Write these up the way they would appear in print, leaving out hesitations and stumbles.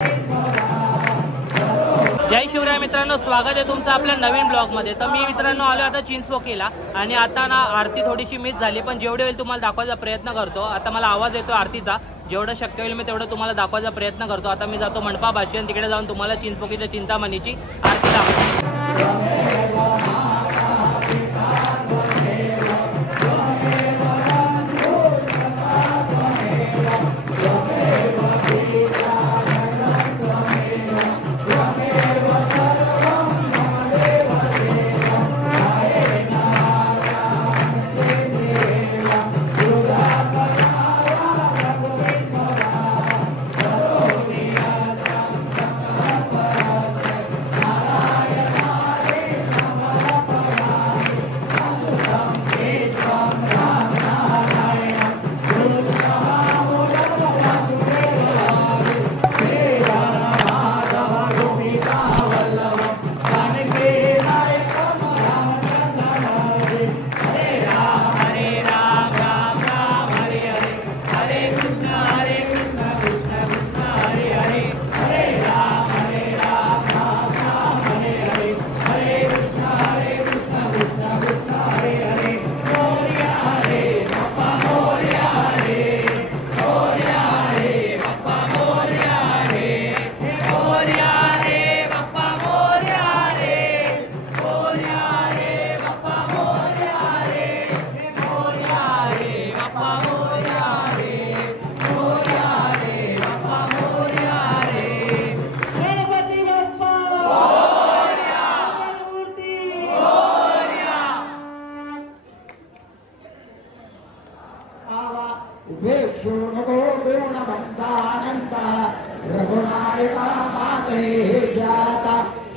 जय शिवराय मित्रांनो, स्वागत आहे तुमचं आपल्या नवीन ब्लॉग मध्ये। तर मी मित्रांनो आलो आता चिंचपोकीला आणि आता ना आरती थोडीशी मिस झाली, पण जेवढे होईल तुम्हाला दाखवायचा प्रयत्न करतो। आता मला आवाज येतो आरतीचा, जेवढं शक्य होईल मी तेवढं तुम्हाला दाखवायचा प्रयत्न करतो। आता मी जातो मंडपापाशी आणि तिकडे जाऊन तुम्हाला चिंचपोकीच्या चिंतामणीची आरती दाखवतो।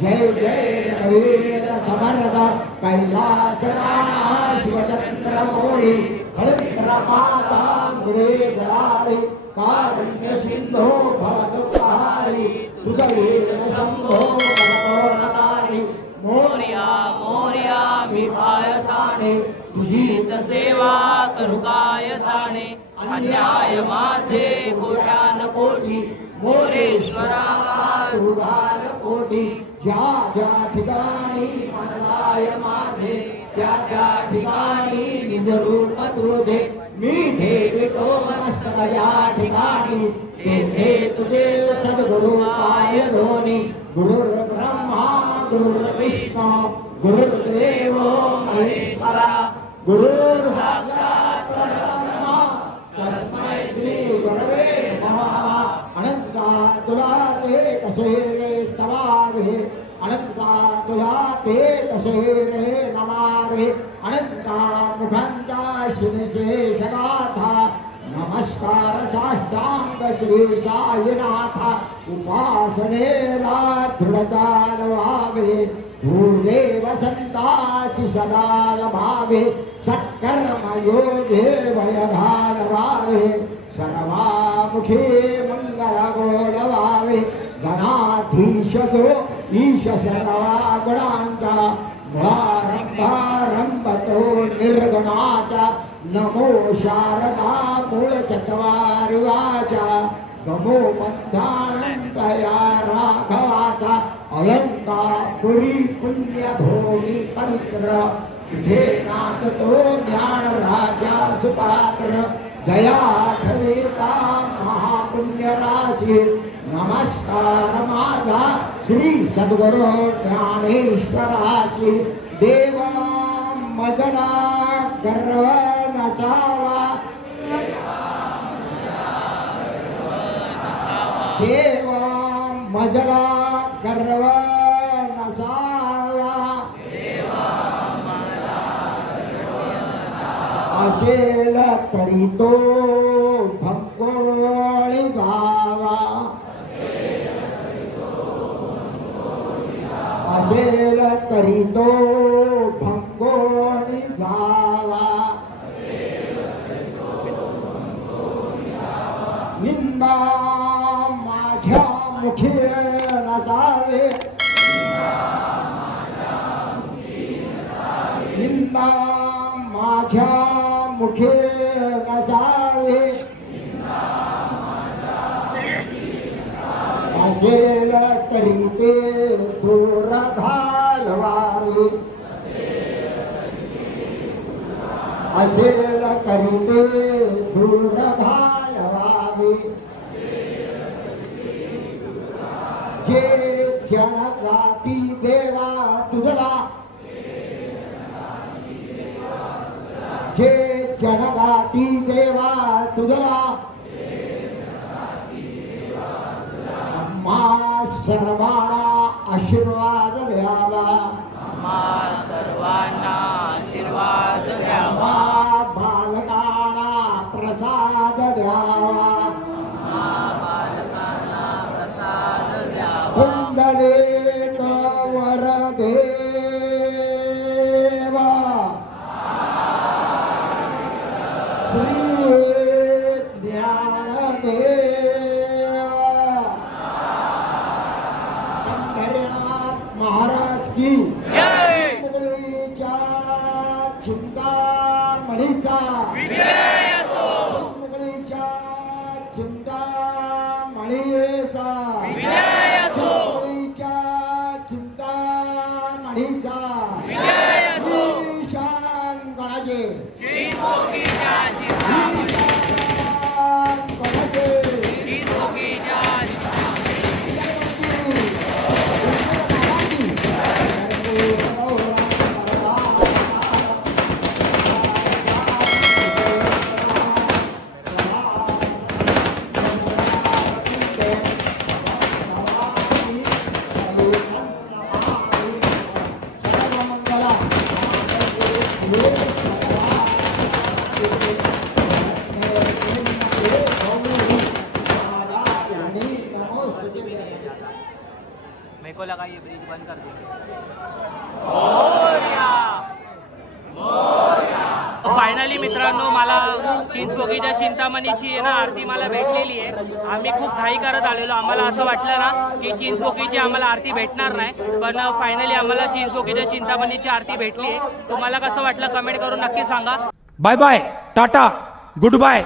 जय जय कबीर समर्थ कैलास राणा शिवचंद्र मोळी फळित्रमाता मुळे जळाली कारुण्य सिंधो भवदुपहारी तुझे शंभो भवतोरतारी मोर्या मोर्या मी पायताणे तुझीच सेवा करू काय जाणे अन्याय माझे कोट्यान कोटी मोरेश्वरा रुबाल कोटी ज्या ज्या ठिकाणी मनाय माझे त्या त्या ठिकाणी निज रूप तुझे मी ठेवतो मस्तक या ठिकाणी तेथे तुझे सद्गुरु पाय दोन्ही गुरुर् ब्रह्मा गुरुर्विष्णू गुरुर्देव महेश्वरा गुरुर् साक्षात् परब्रह्म तस्मै श्री गुरवे नमः। अनंता तुला ते कसे रे तवावे अनंता तुला ते कसे रे नमावे अनंता मुखांचा शिवशेषनाथा नमस्कार साष्टांग श्री साईनाथा उपासनेला दृढता लवावे भूले वसंताची सदा लभावे सत्कर्म योगे वयघालवावे सर्वामुखे मंगल बोलवावे गणाधीश जो ईश सर्वा गुणांचा मुळारंभारंभतो निर्गुणाचा नमो शारदा मूळ चत्वारिवाचा गमो मध्यानंतया राघवाचा अलंकापुरी पुण्यभूमी पवित्र तिथे नाथतो ज्ञान राजा सुपात्र जया ठवेता महापुण्य राशी नमस्कार माझा श्री सद्गुरु ज्ञानेश्वराशी देवा मजला गर्व नसावा देवा मजला गर्व नसावा असेल तरी तो भंगोळी गावा असेल तरी तो भंगोळी गावा निंदा माझ्या मुखी नसावे निंदा माझ्या मुखे नसावे असेल तरी ते दूर घालवावे असेल तरी ते दूर घालवावे जे जन जाती देवा तुझला जे जनगाती देवा तुझला मा सर्वांना आशीर्वाद द्यावा मा सर्वांना आशीर्वाद द्यावा बालकांना प्रसाद द्यावा बालकांना प्रसाद द्यावा कुंडलिक वरदेवा श्री ज्ञानदेव पंढरीनाथ महाराज की मुंबईच्या चिंतामणीचा मुंबईच्या चिंतामणीचा मुंबईच्या चिंतामणीचा ईशान गणाजे मेरे को लगा ये ब्रिज बंद कर देंगे। फायनली मित्रांनो मला चिंचपोकीच्या चिंतामणीची ना आरती मला भेटलेली आहे। आम्ही खूप घाई करत आलेलो, आम्हाला असं वाटलं ना की चिंचपोकीची आम्हाला आरती भेटणार नाही, पण फायनली आम्हाला चिंचपोकीच्या चिंतामणीची आरती भेटली आहे। तुम्हाला कसं वाटलं कमेंट करून नक्की सांगा। Bye bye, tata, good bye.